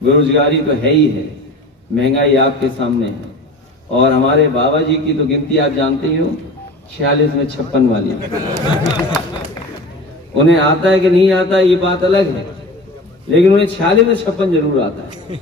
बेरोजगारी तो है ही है, महंगाई आपके सामने है, और हमारे बाबा जी की तो गिनती आप जानते ही हो, 46 में 56 वाली। उन्हें आता है कि नहीं आता ये बात अलग है, लेकिन उन्हें 46 में 56 जरूर आता है।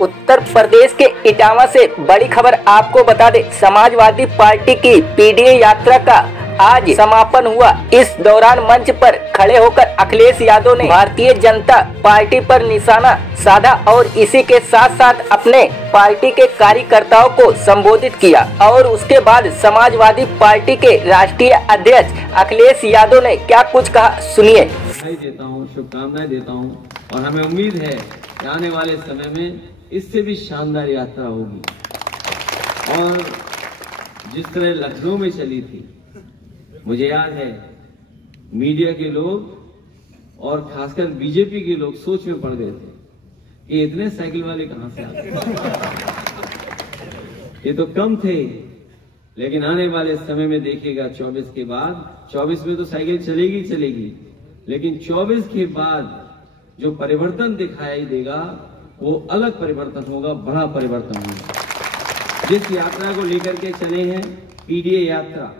उत्तर प्रदेश के इटावा से बड़ी खबर आपको बता दे, समाजवादी पार्टी की पीडीए यात्रा का आज समापन हुआ। इस दौरान मंच पर खड़े होकर अखिलेश यादव ने भारतीय जनता पार्टी पर निशाना साधा और इसी के साथ साथ अपने पार्टी के कार्यकर्ताओं को संबोधित किया। और उसके बाद समाजवादी पार्टी के राष्ट्रीय अध्यक्ष अखिलेश यादव ने क्या कुछ कहा, सुनिए। देता हूँ, शुभकामनाएं देता हूँ, और हमें उम्मीद है कि आने वाले समय में इससे भी शानदार यात्रा होगी। और जिस तरह लखनऊ में चली थी, मुझे याद है मीडिया के लोग और खासकर बीजेपी के लोग सोच में पड़ गए थे कि इतने साइकिल वाले कहां से आ गए, ये तो कम थे। लेकिन आने वाले समय में देखिएगा 24 के बाद, 24 में तो साइकिल चलेगी चलेगी, लेकिन 24 के बाद जो परिवर्तन दिखाई देगा वो अलग परिवर्तन होगा, बड़ा परिवर्तन होगा। जिस यात्रा को लेकर के चले हैं, पीडीए यात्रा,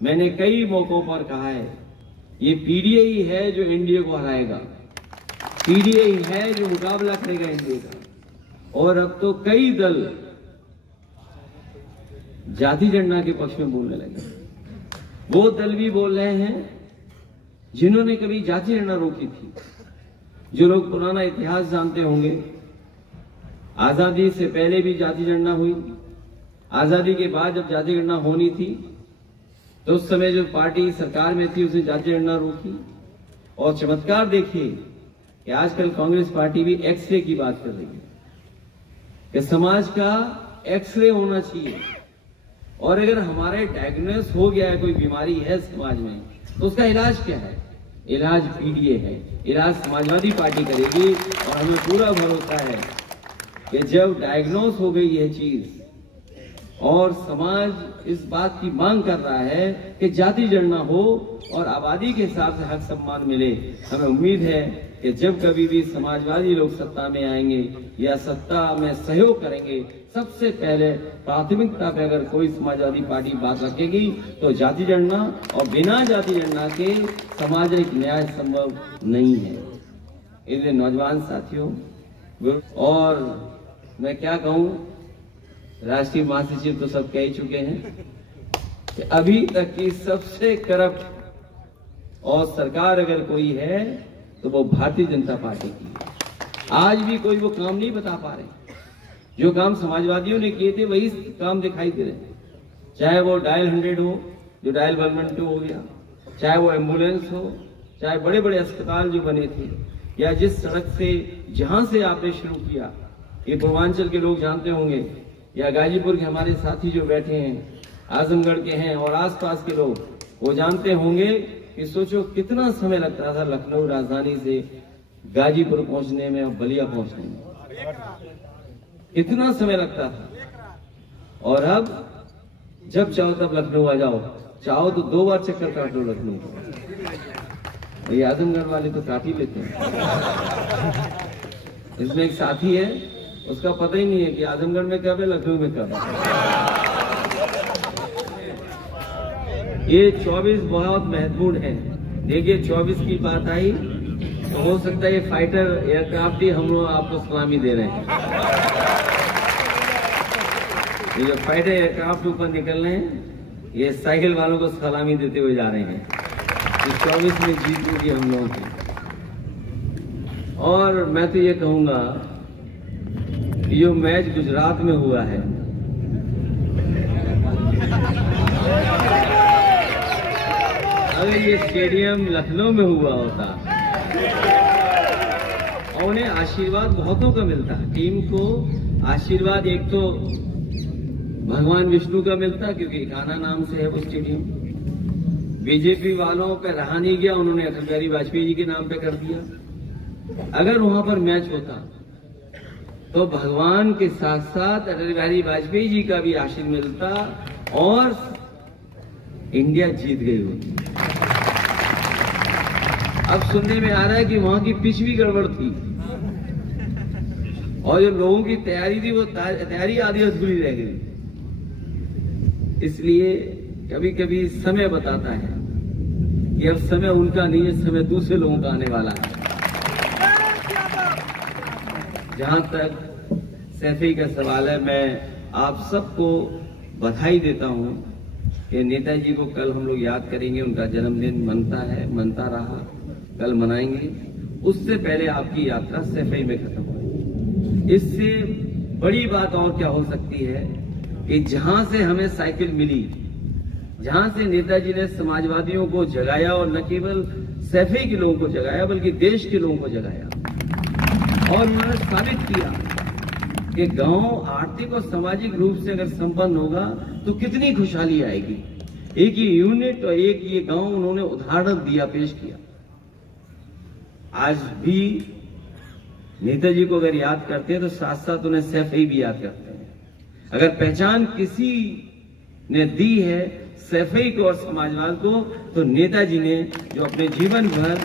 मैंने कई मौकों पर कहा है, ये पीडीए ही है जो एनडीए को हराएगा, पीडीए ही है जो मुकाबला करेगा एनडीए का। और अब तो कई दल जाति जनगणना के पक्ष में बोलने लगे। वो दल भी बोल रहे हैं जिन्होंने कभी जाति जनगणना रोकी थी। जो लोग पुराना इतिहास जानते होंगे, आजादी से पहले भी जाति जनगणना हुई, आजादी के बाद जब जाति जनगणना होनी थी तो उस समय जो पार्टी सरकार में थी उसने जाति जनगणना रोकी। और चमत्कार देखिए कि आजकल कांग्रेस पार्टी भी एक्सरे की बात कर रही है कि समाज का एक्सरे होना चाहिए, और अगर हमारे डायग्नोस हो गया है, कोई बीमारी है समाज में, तो उसका इलाज क्या है? इलाज पीडीए है, इलाज समाजवादी पार्टी करेगी। और हमें पूरा भरोसा है कि जब डायग्नोस हो गई यह चीज और समाज इस बात की मांग कर रहा है कि जाति जनगणना हो और आबादी के हिसाब से हक सम्मान मिले, हमें उम्मीद है कि जब कभी भी समाजवादी लोग सत्ता में आएंगे या सत्ता में सहयोग करेंगे, सबसे पहले प्राथमिकता पे अगर कोई समाजवादी पार्टी बात रखेगी तो जाति जनगणना, और बिना जाति जनगणना के सामाजिक न्याय संभव नहीं है। इसलिए नौजवान साथियों, और मैं क्या कहूं, राष्ट्रीय महासचिव तो सब कह ही चुके हैं कि अभी तक की सबसे करप्ट और सरकार अगर कोई है तो वो भारतीय जनता पार्टी की है। आज भी कोई वो काम नहीं बता पा रहे, जो काम समाजवादियों ने किए थे वही काम दिखाई दे रहे हैं। चाहे वो डायल 100 हो, जो डायल 112 हो गया, चाहे वो एम्बुलेंस हो, चाहे बड़े बड़े अस्पताल जो बने थे, या जिस सड़क से जहां से आपने शुरू किया, ये पूर्वांचल के लोग जानते होंगे, या गाजीपुर के हमारे साथी जो बैठे हैं, आजमगढ़ के हैं और आसपास के लोग, वो जानते होंगे कि सोचो कितना समय लगता था लखनऊ राजधानी से गाजीपुर पहुंचने में और बलिया पहुंचने में, कितना समय लगता था। और अब जब चाहो तब लखनऊ आ जाओ, चाहो तो 2 बार चक्कर काट लो लखनऊ को। ये आजमगढ़ वाले तो काट ही लेते हैं। इसमें एक साथी है, उसका पता ही नहीं है कि आजमगढ़ में कब है, लखनऊ में कब है। ये 24 बहुत महत्वपूर्ण है। देखिए 24 की बात आई तो हो सकता है ये फाइटर एयरक्राफ्ट ही हम लोग आपको सलामी दे रहे हैं। ये जो फाइटर एयरक्राफ्ट ऊपर निकल रहे हैं, ये साइकिल वालों को सलामी देते हुए जा रहे हैं। इस 24 में जीत होगी हम लोगों की। और मैं तो ये कहूंगा जो मैच गुजरात में हुआ है, अगर ये स्टेडियम लखनऊ में हुआ होता और उन्हें आशीर्वाद बहुतों का मिलता, टीम को आशीर्वाद एक तो भगवान विष्णु का मिलता क्योंकि कान्हा नाम से है वो स्टेडियम। बीजेपी वालों पे रहा नहीं गया, उन्होंने अटल बिहारी वाजपेयी जी के नाम पे कर दिया। अगर वहां पर मैच होता तो भगवान के साथ साथ अटल बिहारी वाजपेयी जी का भी आशीर्वाद मिलता और इंडिया जीत गई होती। अब सुनने में आ रहा है कि वहां की पिच भी गड़बड़ थी, और जो लोगों की तैयारी थी वो तैयारी आधी अधूरी रह गई। इसलिए कभी कभी समय बताता है कि अब समय उनका नहीं है, समय दूसरे लोगों का आने वाला है। जहां तक सैफई का सवाल है, मैं आप सबको बधाई देता हूं कि नेताजी को कल हम लोग याद करेंगे। उनका जन्मदिन मनता रहा, कल मनाएंगे। उससे पहले आपकी यात्रा सैफई में खत्म हुई। इससे बड़ी बात और क्या हो सकती है कि जहां से हमें साइकिल मिली, जहां से नेताजी ने समाजवादियों को जगाया, और न केवल सैफई के लोगों को जगाया बल्कि देश के लोगों को जगाया, और उन्होंने साबित किया कि गांव आर्थिक और सामाजिक रूप से अगर संपन्न होगा तो कितनी खुशहाली आएगी। एक ये यूनिट और एक ये गांव उन्होंने उदाहरण दिया, पेश किया। आज भी नेताजी को अगर याद करते हैं तो साथ साथ उन्हें सैफई भी याद करते हैं। अगर पहचान किसी ने दी है सैफई को और समाजवाद को, तो नेताजी ने, जो अपने जीवन भर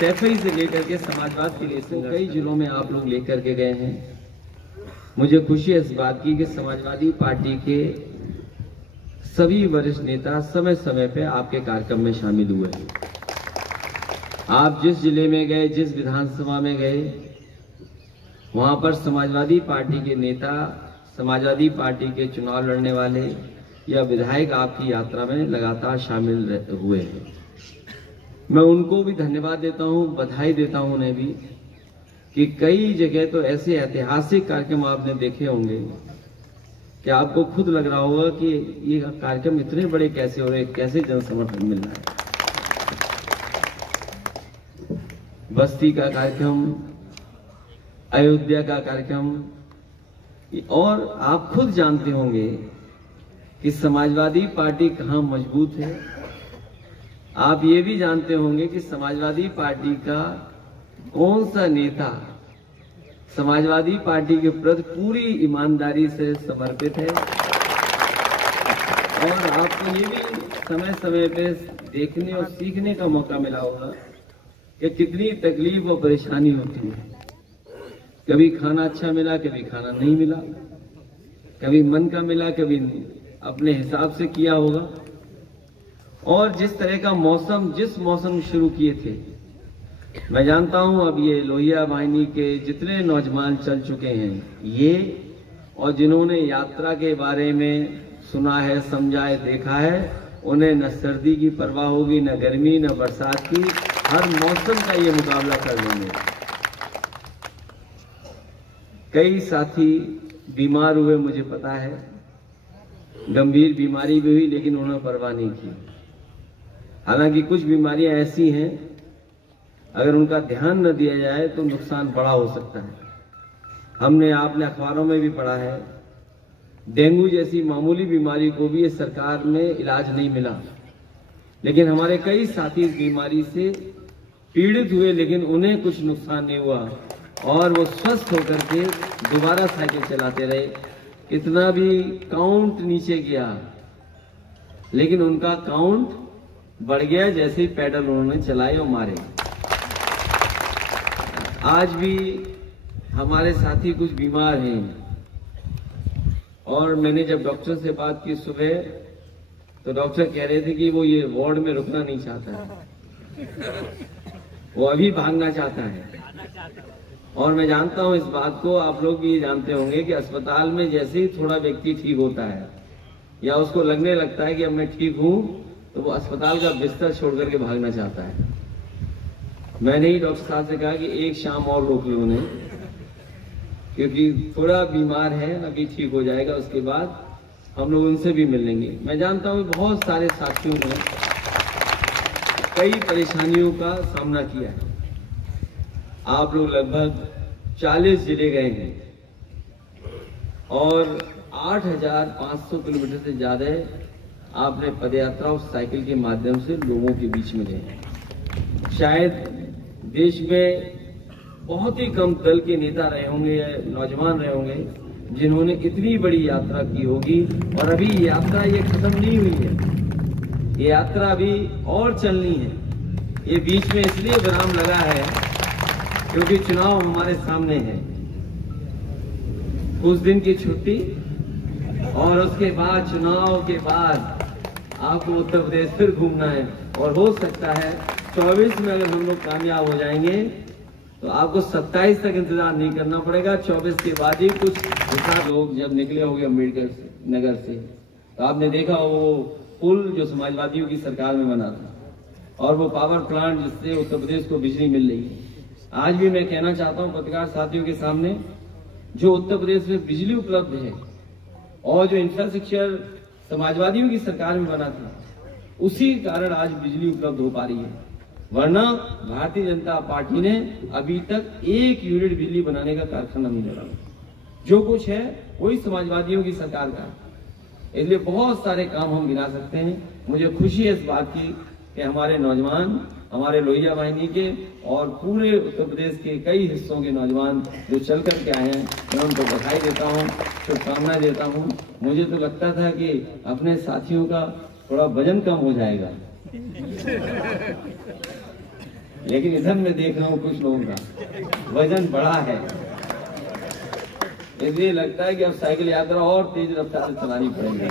सैफई से लेकर के समाजवाद के लिए कई जिलों में आप लोग लेकर के गए हैं। मुझे खुशी है इस बात की कि समाजवादी पार्टी के सभी वरिष्ठ नेता समय समय पे आपके कार्यक्रम में शामिल हुए हैं। आप जिस जिले में गए, जिस विधानसभा में गए, वहां पर समाजवादी पार्टी के नेता, समाजवादी पार्टी के चुनाव लड़ने वाले या विधायक आपकी यात्रा में लगातार शामिल हुए हैं। मैं उनको भी धन्यवाद देता हूं, बधाई देता हूं उन्हें भी कि कई जगह तो ऐसे ऐतिहासिक कार्यक्रम आपने देखे होंगे कि आपको खुद लग रहा होगा कि ये कार्यक्रम इतने बड़े कैसे हो रहे, कैसे जन समर्थन मिल रहा है। बस्ती का कार्यक्रम, अयोध्या का कार्यक्रम, और आप खुद जानते होंगे कि समाजवादी पार्टी कहां मजबूत है। आप ये भी जानते होंगे कि समाजवादी पार्टी का कौन सा नेता समाजवादी पार्टी के प्रति पूरी ईमानदारी से समर्पित है। और आपको ये भी समय समय पे देखने और सीखने का मौका मिला होगा कि कितनी तकलीफ और परेशानी होती है। कभी खाना अच्छा मिला, कभी खाना नहीं मिला, कभी मन का मिला, कभी अपने हिसाब से किया होगा। और जिस तरह का मौसम, जिस मौसम शुरू किए थे, मैं जानता हूं अब ये लोहिया वाहिनी के जितने नौजवान चल चुके हैं, ये और जिन्होंने यात्रा के बारे में सुना है, समझा है, देखा है, उन्हें न सर्दी की परवाह होगी, न गर्मी, न बरसात की, हर मौसम का ये मुकाबला कर लेंगे। कई साथी बीमार हुए, मुझे पता है, गंभीर बीमारी भी हुई, लेकिन उन्होंने परवाह नहीं की। हालांकि कुछ बीमारियां ऐसी हैं, अगर उनका ध्यान न दिया जाए तो नुकसान बड़ा हो सकता है। आपने अखबारों में भी पढ़ा है, डेंगू जैसी मामूली बीमारी को भी सरकार में इलाज नहीं मिला, लेकिन हमारे कई साथी इस बीमारी से पीड़ित हुए, लेकिन उन्हें कुछ नुकसान नहीं हुआ और वो स्वस्थ होकर के दोबारा साइकिल चलाते रहे। कितना भी काउंट नीचे गया, लेकिन उनका काउंट बढ़ गया जैसे ही पैडल उन्होंने चलाए और मारे। आज भी हमारे साथी कुछ बीमार हैं, और मैंने जब डॉक्टर से बात की सुबह, तो डॉक्टर कह रहे थे कि वो ये वार्ड में रुकना नहीं चाहता है, वो अभी भागना चाहता है। और मैं जानता हूं इस बात को, आप लोग भी ये जानते होंगे कि अस्पताल में जैसे ही थोड़ा व्यक्ति ठीक होता है या उसको लगने लगता है कि अब मैं ठीक हूं, तो वो अस्पताल का बिस्तर छोड़ करके भागना चाहता है। मैंने ही डॉक्टर साहब से कहा कि एक शाम और रोक लो उन्हें, क्योंकि थोड़ा बीमार है, अभी ठीक हो जाएगा, उसके बाद हम लोग उनसे भी मिल लेंगे। मैं जानता हूं बहुत सारे साथियों ने कई परेशानियों का सामना किया है। आप लोग लगभग 40 जिले गए हैं और 8,500 किलोमीटर से ज्यादा आपने पदयात्रा और साइकिल के माध्यम से लोगों के बीच में गए हैं। शायद देश में बहुत ही कम दल के नेता रहे होंगे या नौजवान रहे होंगे जिन्होंने इतनी बड़ी यात्रा की होगी। और अभी यात्रा ये खत्म नहीं हुई है, ये यात्रा अभी और चलनी है। ये बीच में इसलिए विराम लगा है क्योंकि चुनाव हमारे सामने है। कुछ दिन की छुट्टी और उसके बाद चुनाव के बाद आपको उत्तर प्रदेश फिर घूमना है। और हो सकता है 24 में अगर हम लोग कामयाब हो जाएंगे तो आपको 27 तक इंतजार नहीं करना पड़ेगा। 24 के बाद ही कुछ लोग जब निकले होंगे अम्बेडकर नगर से, तो आपने देखा वो पुल जो समाजवादियों की सरकार में बना था और वो पावर प्लांट जिससे उत्तर प्रदेश को बिजली मिल रही है। आज भी मैं कहना चाहता हूं पत्रकार साथियों के सामने, जो उत्तर प्रदेश में बिजली उपलब्ध है और जो इंफ्रास्ट्रक्चर समाजवादियों की सरकार में बना था, उसी कारण आज बिजली उपलब्ध हो पा रही है। वरना भारतीय जनता पार्टी ने अभी तक 1 यूनिट बिजली बनाने का कारखाना नहीं लगाया। जो कुछ है वही समाजवादियों की सरकार का। इसलिए बहुत सारे काम हम गिना सकते हैं। मुझे खुशी है इस बात की कि हमारे नौजवान, हमारे लोहिया वाहिनी के और पूरे उत्तर प्रदेश के कई हिस्सों के नौजवान जो चल कर के आए हैं, मैं उनको बधाई देता हूं, शुभकामनाएं देता हूं। मुझे तो लगता था कि अपने साथियों का थोड़ा वजन कम हो जाएगा, लेकिन इधर मैं देख रहा हूं कुछ लोगों का वजन बढ़ा है। इसलिए लगता है कि अब साइकिल यात्रा और तेज रफ्तार से चलानी पड़ेगी।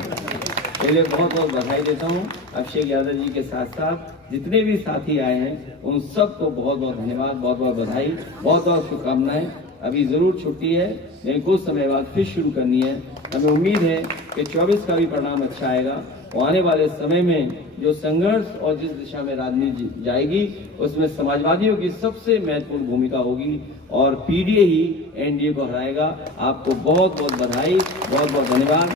इसलिए बहुत बहुत बधाई देता हूं अभिषेक यादव जी के साथ साथ जितने भी साथी आए हैं उन सबको बहुत बहुत धन्यवाद, बहुत बहुत बधाई, बहुत बहुत शुभकामनाएं। अभी जरूर छुट्टी है, लेकिन कुछ समय बाद फिर शुरू करनी है। हमें उम्मीद है कि 24 का भी परिणाम अच्छा आएगा और आने वाले समय में जो संघर्ष और जिस दिशा में राजनीति जाएगी उसमें समाजवादियों की सबसे महत्वपूर्ण भूमिका होगी और पीडीए ही एनडीए को हराएगा। आपको बहुत बहुत बधाई, बहुत बहुत धन्यवाद।